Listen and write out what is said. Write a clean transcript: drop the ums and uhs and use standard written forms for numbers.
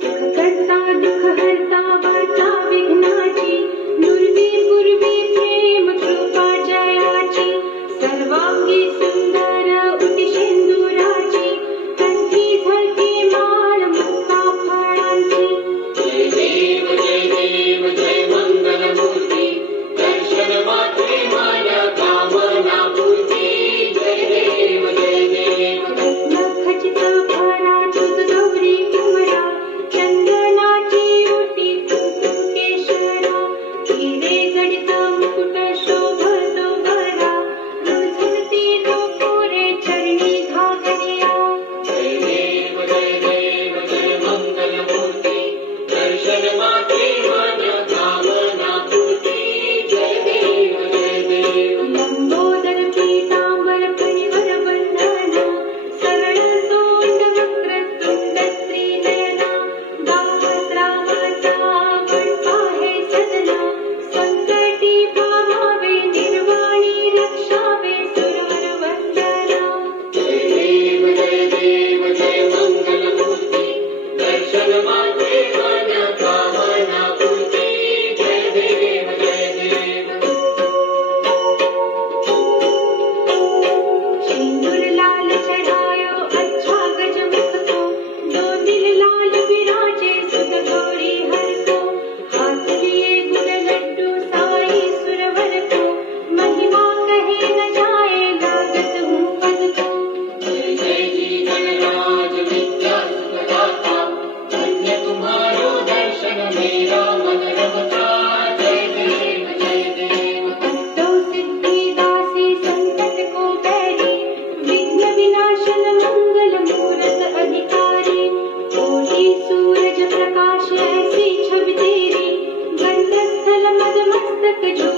सुखकर्ता दुःखहर्ता वार्ता विघ्नाची नुर्वी पूर्वी प्रेम कृपा जयाची सर्वांगी सुंदर उटिशेंदुराची कंठी झळके माळ मुक्ता फळांची जय देव जय मंगलमूर्ती दर्शन मात्रे माया कामना पूर्ती जय देव खचित फळा तुझ गौरी कुमरा चंदनाची ओटी कुंकुकेश्वरा हिरे जडित मुकुट शोभतो बरा रुणझुणती गोपुरे चरणी घागरिया जय देव जय मंगलमूर्ती दर्शन मात्रे माया कामना पूर्ती जय देव लंबोदर पीतांबर परिवर बंधना सरळ सोंड वक्रतुंड त्रिनयना गावस्रावाचा गणपा हे सदना संकटी पावावे निर्वाणी रक्षावे सुरवर वंदना जय देव जय मंगलमूर्ती दर्शन मात्रे माया कामना पूर्ती जय देव सिंदूर लाल चढ़ायो अच्छा गजमुख को दो दिल लाल विराजे सुत गौरी हर को हाथ लिए गुड़ लड्डू साई सुरवर को महिमा कहे न जाए लागत हूँ पद को जय जी गणराज विद्या सुखदाता धन्य तुम्हारो दर्शन मेरा मन रमता जय देव तो सिद्धि दासी संकट को बैरी विघ्न विनाशन मंगल मूरत अधिकारी कोटि सूरज प्रकाश ऐसी छवि तेरी गंध स्थल मद मस्तक जो